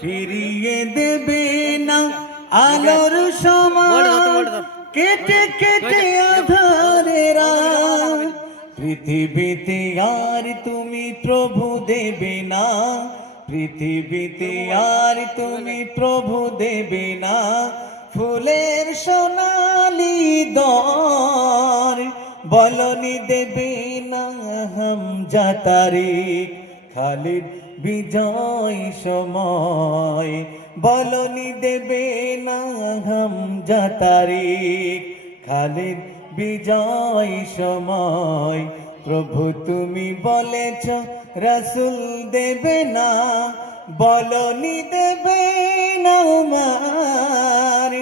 ফিরিয়ে দেবে না আলোর সমান কেটে কেটে আধারেরা পৃথিবীতে আর তুমি প্রভু দেবে না পৃথিবীতে আর তুমি প্রভু দেবে না ফুলের সোনালি দর বলনি দেবে না হামজা তারিখ খালিদ বিজয় সময় বলনি দেবে না হামজা তারিখ খালিদ বিজয় সময় প্রভু তুমি বলেছ রাসূল দেবে না বলনি দেবে না উমার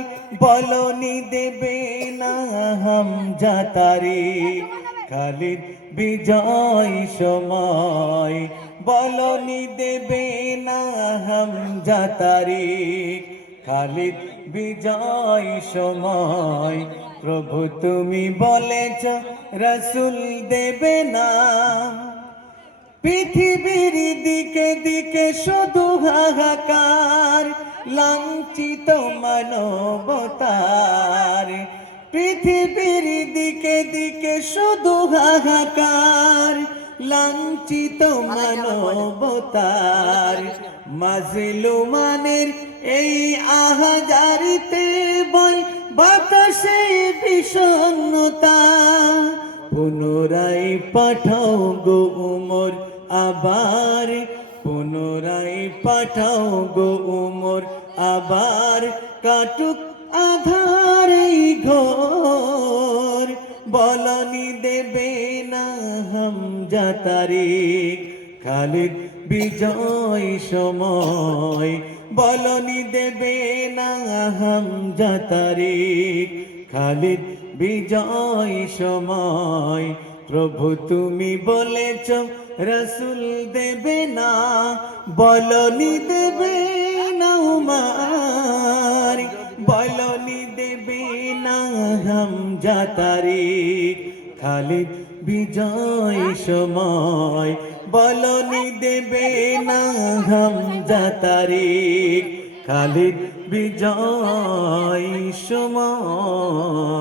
বলনি দেবে না হামজা তারিখ খালিদ বিজয় সময় বলনি দেবে না হামজা তারিখ খালিদ বিজয় সময় প্রভু তুমি বলেছ রাসূল দেবে না পৃথিবীর দিকে দিকে শুধু হাহাকার লাঞ্ছিত মানবতার পৃথিবীর দিকে দিকে শুধু হাহাকার লাঞ্ছিত মানবতার মাজলুমানের এই আহাজারিতে বই বাতাসে বিষণ্ণতা পুনরায় পাঠাও গো উমর আবার পুনরায় পাঠাও গো উমর আবার কাটুক আধার এই ঘোর বলনি দেবে না হামজা তারিখ খালিদ বিজয় সময় বলনি দেবে না হামজা তারিখ খালিদ বিজয় সময় প্রভু তুমি বলেছ রাসূল দেবে না বলনি দেবে না উমার বলনি দেবে না হামজা তারিখ খালিদ বিজয় সময় বলনি দেবে না হামজা তারিখ খালিদ বিজয় সময়।